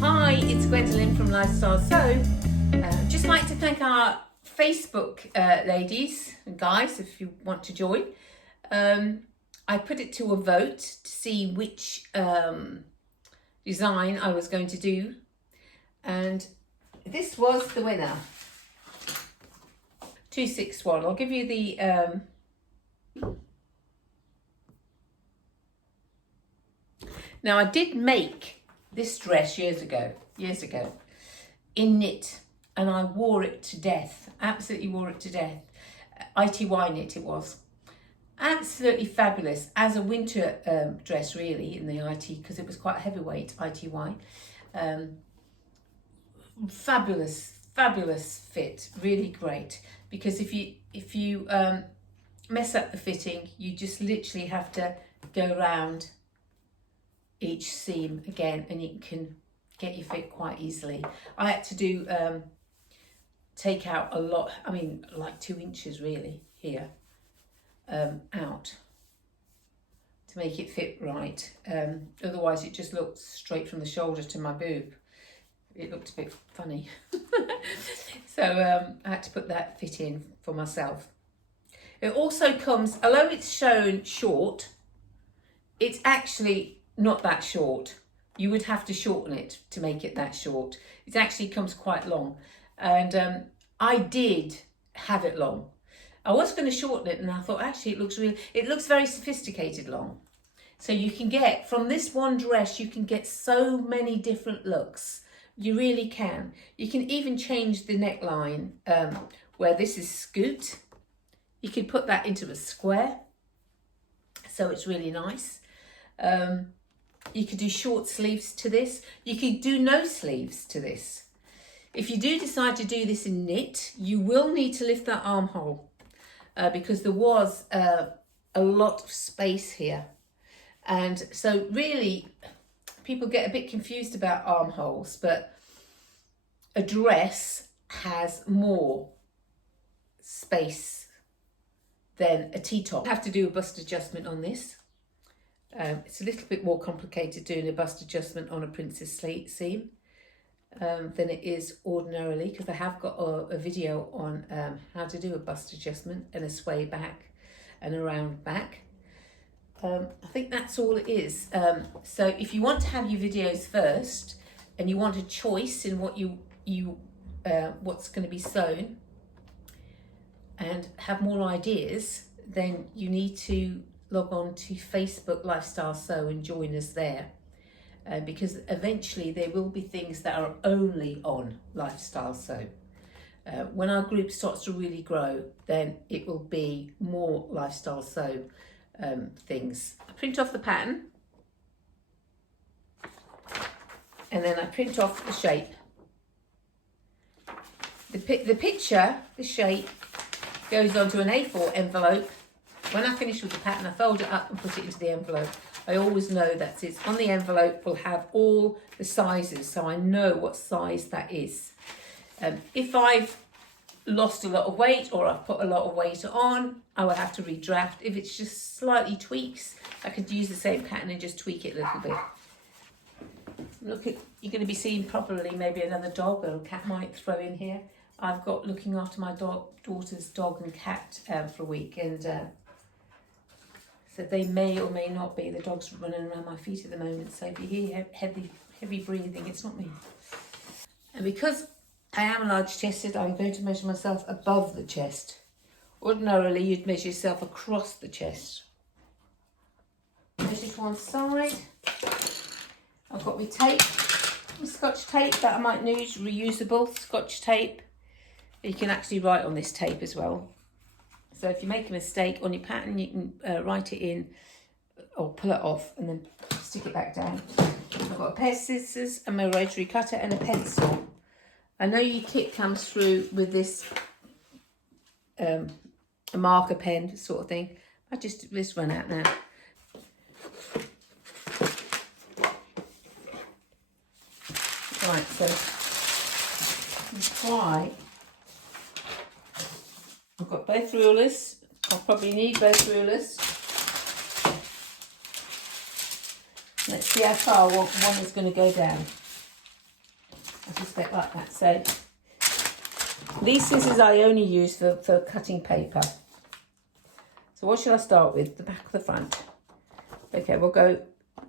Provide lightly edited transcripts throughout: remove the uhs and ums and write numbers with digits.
Hi, it's Gwendolyn from Lifestyle Sew. Just like to thank our Facebook ladies and guys if you want to join. I put it to a vote to see which design I was going to do, and this was the winner. 261. I'll give you the now I did make this dress years ago in knit, and I wore it to death, absolutely wore it to death. ITY knit it was. Absolutely fabulous as a winter dress, really, in the IT, because it was quite heavyweight, ITY. Fabulous fit, really great, because if you mess up the fitting, you just literally have to go around each seam again and you can get your fit quite easily. I had to do take out a lot, I mean like 2 inches really here out to make it fit right. Otherwise it just looked straight from the shoulder to my boob. It looked a bit funny. So I had to put that fit in for myself. It also comes, although it's shown short, it's actually not that short. You would have to shorten it to make it that short. It actually comes quite long, and I did have it long. I was going to shorten it, and I thought actually it looks very sophisticated long. So you can get, from this one dress, you can get so many different looks. You really can. You can even change the neckline where this is scoot. You can put that into a square, so it's really nice. You could do short sleeves to this. You could do no sleeves to this. If you do decide to do this in knit, you will need to lift that armhole because there was a lot of space here. And so really, people get a bit confused about armholes, but a dress has more space than a T-top. I have to do a bust adjustment on this. It's a little bit more complicated doing a bust adjustment on a princess seam than it is ordinarily, because I have got a video on how to do a bust adjustment and a sway back and a round back. I think that's all it is. So if you want to have your videos first and you want a choice in what what's going to be sewn and have more ideas, then you need to log on to Facebook Lifestyle Sew and join us there, because eventually there will be things that are only on Lifestyle Sew. When our group starts to really grow, then it will be more Lifestyle Sew things. I print off the pattern and then I print off the shape. The picture, the shape, goes onto an A4 envelope. When I finish with the pattern, I fold it up and put it into the envelope. I always know that it's on the envelope will have all the sizes, so I know what size that is. If I've lost a lot of weight or I've put a lot of weight on, I will have to redraft. If it's just slightly tweaks, I could use the same pattern and just tweak it a little bit. Look at, you're going to be seeing probably maybe another dog or a cat might throw in here. I've got looking after my daughter's dog and cat for a week, and so they may or may not be. The dog's running around my feet at the moment, so if you hear heavy breathing, it's not me. And because I am large chested, I'm going to measure myself above the chest. Ordinarily, you'd measure yourself across the chest. Measure to one side. I've got my tape, my scotch tape that I might use, reusable scotch tape. You can actually write on this tape as well. So if you make a mistake on your pattern, you can write it in or pull it off and then stick it back down. I've got a pair of scissors and my rotary cutter and a pencil. I know your kit comes through with this a marker pen sort of thing. Let's run out now. Right, so try. I've got both rulers. I'll probably need both rulers. Let's see how far one is going to go down. respect like that. So these scissors I only use for cutting paper. So what should I start with? The back or the front? Okay, we'll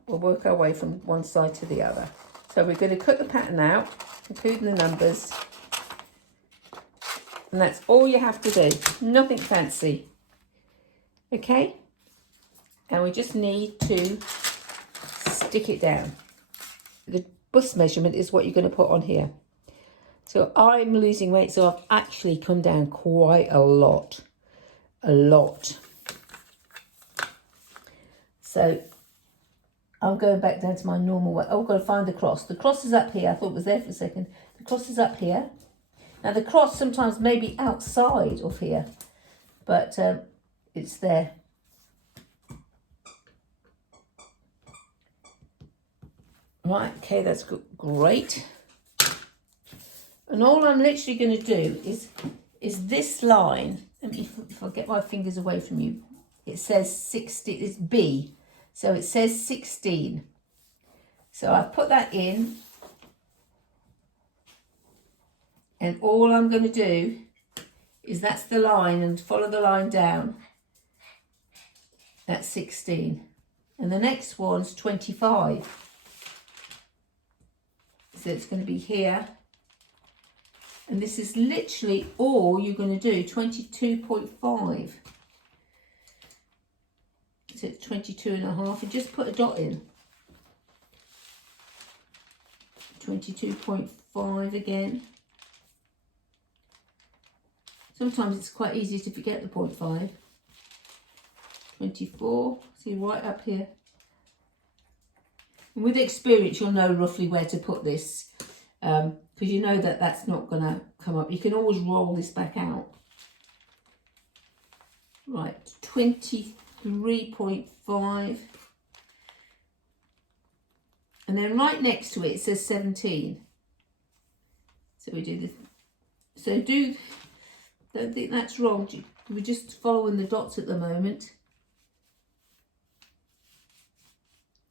work our way from one side to the other. So we're going to cut the pattern out, including the numbers. And that's all you have to do. Nothing fancy. Okay? And we just need to stick it down. The bust measurement is what you're going to put on here. So I'm losing weight, so I've actually come down quite a lot. A lot. So I'm going back down to my normal weight. Oh, I've got to find the cross. The cross is up here. I thought it was there for a second. The cross is up here. Now the cross sometimes may be outside of here, but it's there. Right, okay, that's good. Great. And all I'm literally going to do is this line. Let me, if I get my fingers away from you, it says 16. It's B, so it says 16. So I've put that in, and all I'm going to do is that's the line, and follow the line down. That's 16, and the next one's 25. So it's going to be here. And this is literally all you're going to do, 22.5. So it's 22.5, and just put a dot in. 22.5 again. Sometimes it's quite easy to forget the 0.5. 24, see right up here. And with experience, you'll know roughly where to put this, because you know that that's not going to come up. You can always roll this back out. Right, 23.5. And then right next to it, it says 17. So we do this. So don't think that's wrong. We're just following the dots at the moment.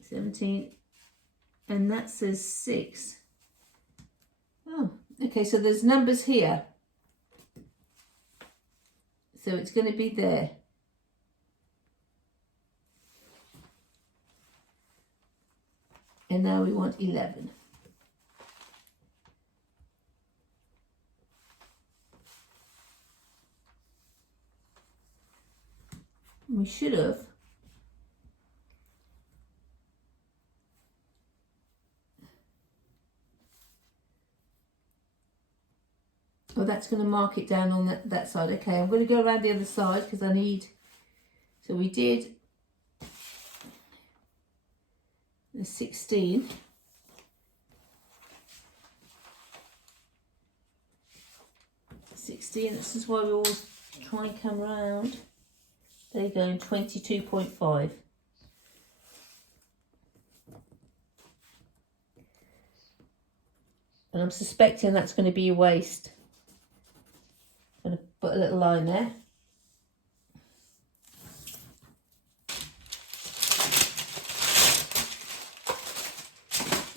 17. And that says 6. Oh, okay, so there's numbers here. So it's going to be there. And now we want 11. We should have. Oh, that's going to mark it down on that side. Okay, I'm going to go around the other side because I need... So we did the 16. This is why we always try and come round. There you go, 22.5. And I'm suspecting that's going to be your waist. I'm going to put a little line there.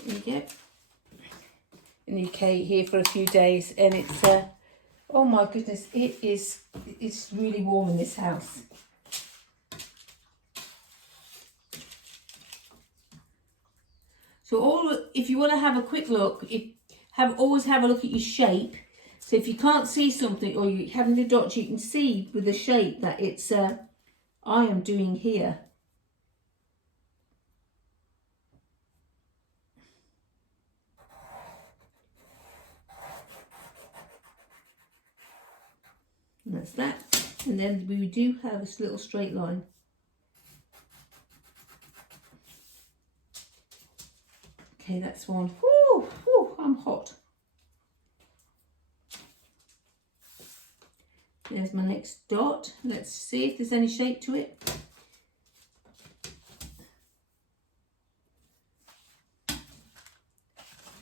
There you go. In the UK here for a few days, and it's oh my goodness, it's really warm in this house. So if you want to have a quick look, always have a look at your shape. So if you can't see something or you're having the dots, you can see with the shape that it's I am doing here. And that's that. And then we do have this little straight line. Okay, that's one. Whoo, whoo, I'm hot. There's my next dot. Let's see if there's any shape to it.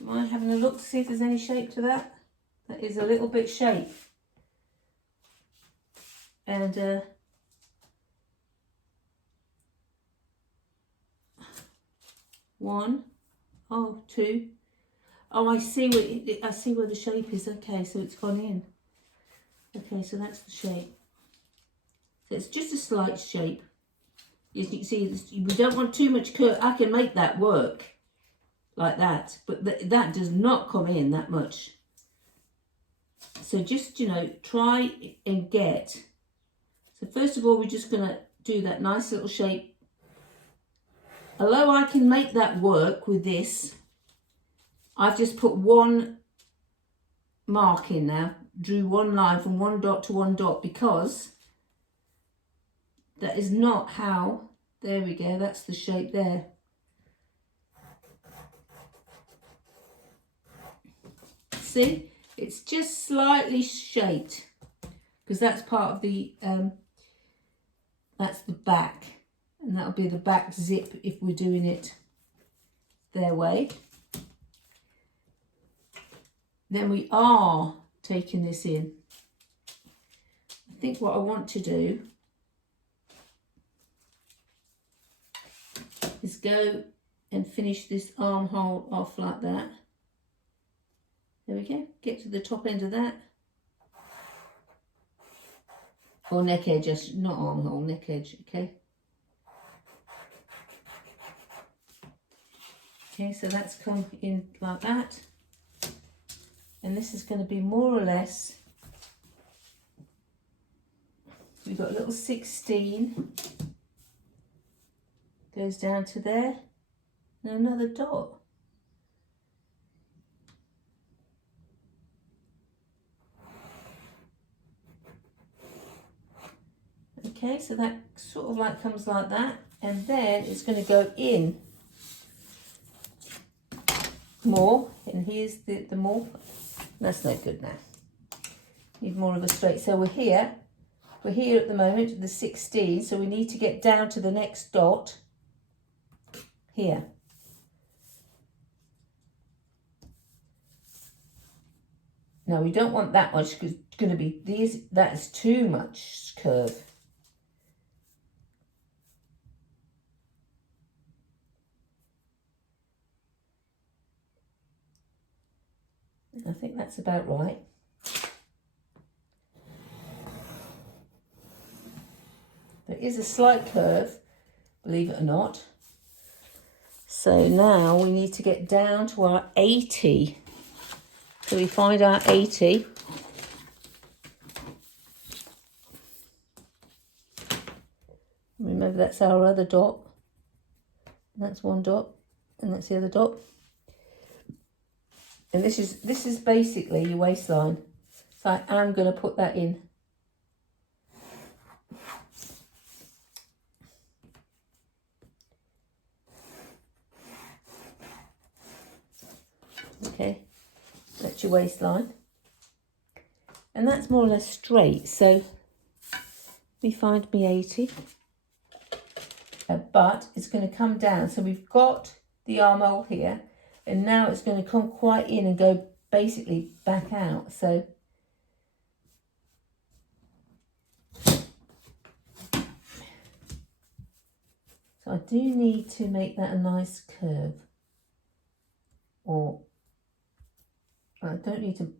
Am I having a look to see if there's any shape to that? That is a little bit shape. And one, oh, two. Oh, I see I see where the shape is. Okay, so it's gone in. Okay, so that's the shape. So it's just a slight shape. As you can see, we don't want too much curve. I can make that work like that, but that does not come in that much. So just, you know, try and get. So first of all, we're just going to do that nice little shape. Although I can make that work with this, I've just put one mark in now, drew one line from one dot to one dot, because that is not how, there we go, that's the shape there. See, it's just slightly shaped, because that's part of the, that's the back, and that'll be the back zip if we're doing it their way. Then we are taking this in. I think what I want to do is go and finish this armhole off like that. There we go, get to the top end of that. Or neck edge, not armhole, neck edge, okay. Okay, so that's come in like that. And this is going to be more or less, we've got a little 16, goes down to there, and another dot. Okay, so that sort of like comes like that, and then it's going to go in more, and here's the more. That's no good now. Need more of a straight. So we're here at the moment, the 16, so we need to get down to the next dot here. Now we don't want that much, because it's going to be these, that is too much curve. I think that's about right. There is a slight curve, believe it or not. So now we need to get down to our 80. So we find our 80. Remember, that's our other dot. That's one dot, and that's the other dot. And this is basically your waistline. So I am going to put that in. Okay, that's your waistline. And that's more or less straight. So we find me 80. But it's going to come down. So we've got the armhole here. And now it's going to come quite in and go basically back out. So I do need to make that a nice curve. Or I don't need to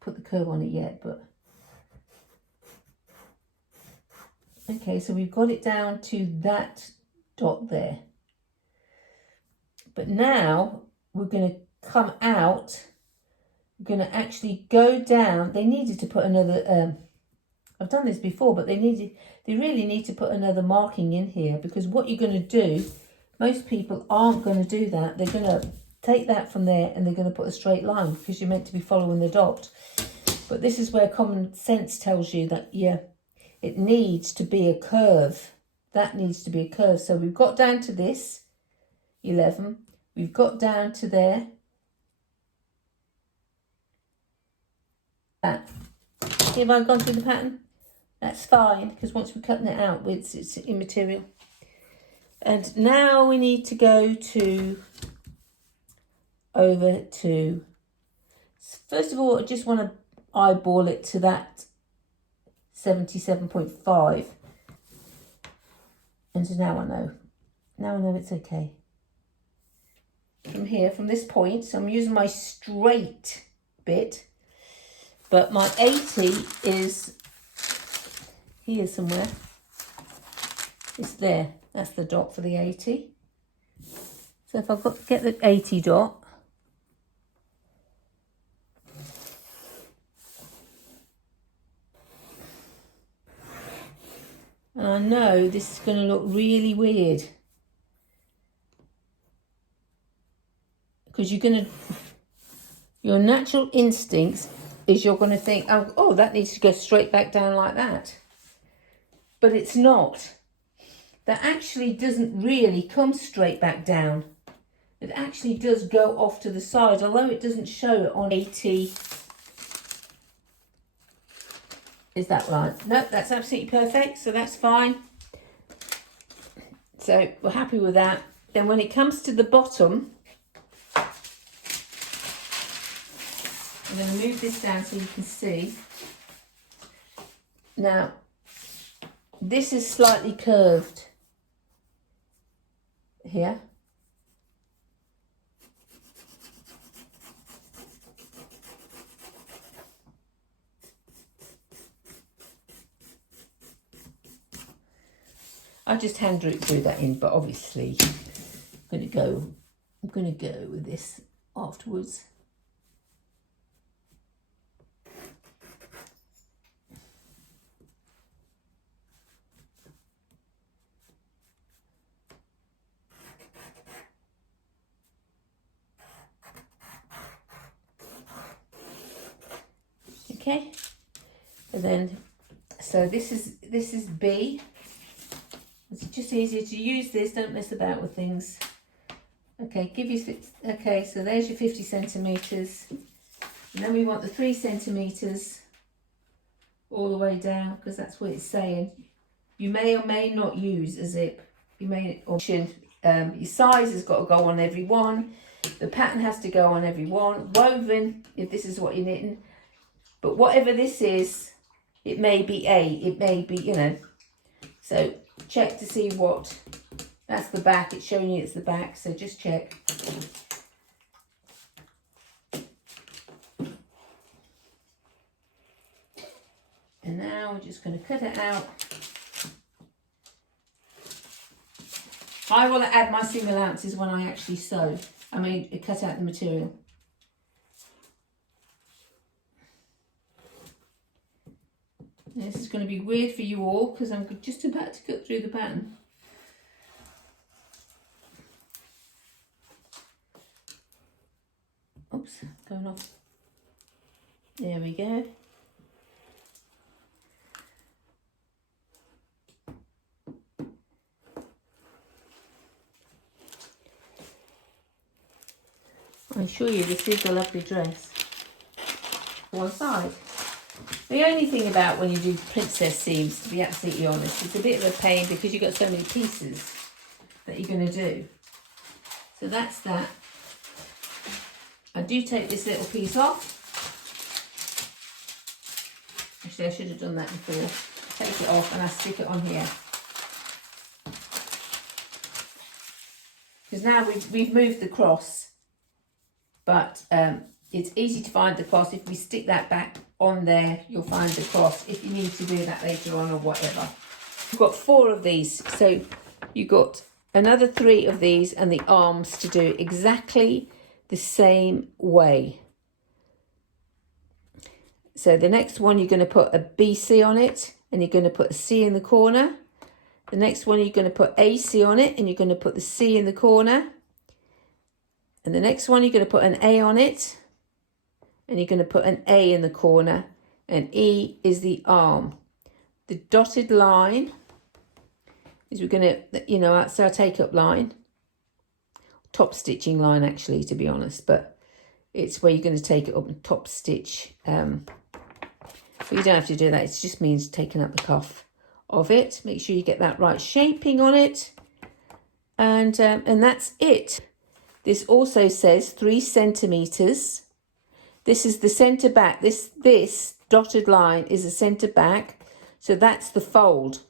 put the curve on it yet, but okay, so we've got it down to that dot there. But now we're going to come out, we're going to actually go down. They needed to put another, I've done this before, but they really need to put another marking in here, because what you're going to do, most people aren't going to do that. They're going to take that from there and they're going to put a straight line, because you're meant to be following the dot. But this is where common sense tells you that, yeah, it needs to be a curve. That needs to be a curve. So we've got down to this, 11. We've got down to there. That. Have I gone through the pattern? That's fine, because once we're cutting it out, it's immaterial. And now we need to go over to, first of all, I just want to eyeball it to that 77.5. And so now I know it's okay. from here, from this point. So I'm using my straight bit, but my 80 is here somewhere. It's there. That's the dot for the 80. So if I get the 80 dot, and I know this is going to look really weird, because your natural instincts is you're going to think, oh, that needs to go straight back down like that. But it's not. That actually doesn't really come straight back down. It actually does go off to the side, although it doesn't show it on 80. Is that right? No, that's absolutely perfect, so that's fine. So we're happy with that. Then when it comes to the bottom, I'm going to move this down so you can see. Now, this is slightly curved here. I just hand drew that in, but obviously I'm going to go with this afterwards. Okay, and then so this is B. It's just easier to use this. Don't mess about with things. Okay, okay. So there's your 50 centimeters, and then we want the 3 centimeters all the way down, because that's what it's saying. You may or may not use a zip. You may option. Your size has got to go on every one. The pattern has to go on every one. Woven, if this is what you're knitting. But whatever this is, it may be A, it may be, So check to see what, that's the back, it's showing you it's the back, so just check. And now we're just going to cut it out. I will add my seam allowances when I actually sew. Cut out the material. This is going to be weird for you all, because I'm just about to cut through the pattern. Oops, going off. There we go. I assure you, this is a lovely dress. One side. The only thing about when you do princess seams, to be absolutely honest, it's a bit of a pain because you've got so many pieces that you're going to do. So that's that. I do take this little piece off. Actually, I should have done that before. Take it off and I stick it on here. Because now we've moved the cross, but it's easy to find the cross. If we stick that back on there, you'll find the cross if you need to do that later on or whatever. You've got 4 of these, so you've got another 3 of these and the arms to do exactly the same way. So the next one, you're going to put a BC on it and you're going to put a C in the corner. The next one, you're going to put AC on it and you're going to put the C in the corner. And the next one, you're going to put an A on it and you're going to put an A in the corner, and E is the arm. The dotted line is we're going to, that's our take-up line. Top stitching line, actually, to be honest, but it's where you're going to take it up and top stitch. But you don't have to do that. It just means taking up the cuff of it. Make sure you get that right shaping on it. And that's it. This also says 3 centimeters. This is the center back. This dotted line is the center back. So that's the fold.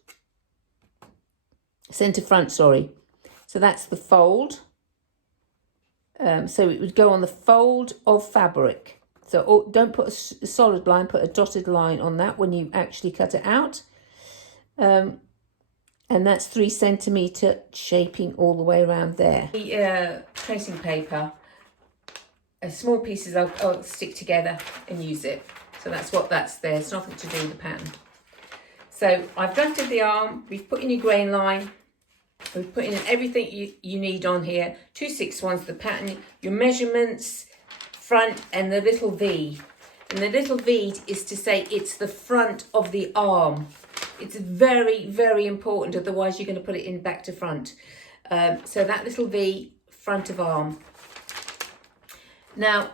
Center front, sorry. So that's the fold. So it would go on the fold of fabric. So don't put a solid line, put a dotted line on that when you actually cut it out. And that's 3 centimetre shaping all the way around there. The tracing paper, small pieces I'll stick together and use it. So that's what that's there. It's nothing to do with the pattern. So I've drafted the arm. We've put in your grain line. We've put in everything you need on here. 2 6/1s, the pattern, your measurements, front, and the little V. And the little V is to say it's the front of the arm. It's very, very important. Otherwise, you're going to put it in back to front. So that little V, front of arm. Now,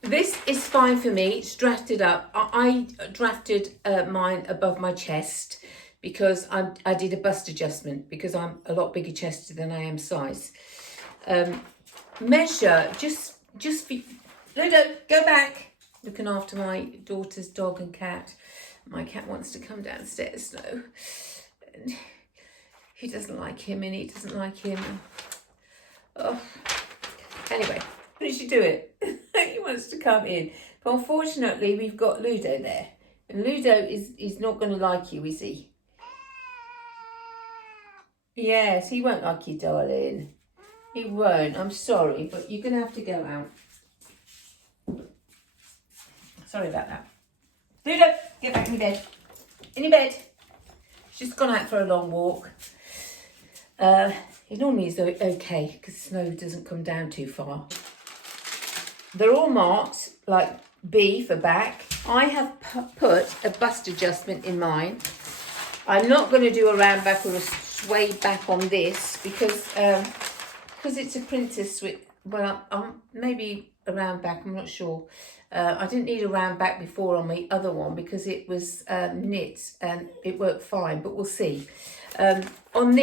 this is fine for me. It's drafted up. I drafted mine above my chest because I did a bust adjustment because I'm a lot bigger chested than I am size. Measure, just for, Ludo, go back. Looking after my daughter's dog and cat. My cat wants to come downstairs now. And he doesn't like him and he doesn't like him. Oh. Anyway, how did you do it? He wants to come in. But unfortunately, we've got Ludo there. And Ludo is not going to like you, is he? Yes, he won't like you, darling. He won't. I'm sorry, but you're going to have to go out. Sorry about that. Ludo, get back in your bed. In your bed. She's gone out for a long walk. It normally is okay because snow doesn't come down too far. They're all marked like B for back. I have put a bust adjustment in mine. I'm not going to do a round back or a sway back on this because it's a princess with, well, maybe a round back, I'm not sure. I didn't need a round back before on the other one because it was knit and it worked fine, but we'll see. On this,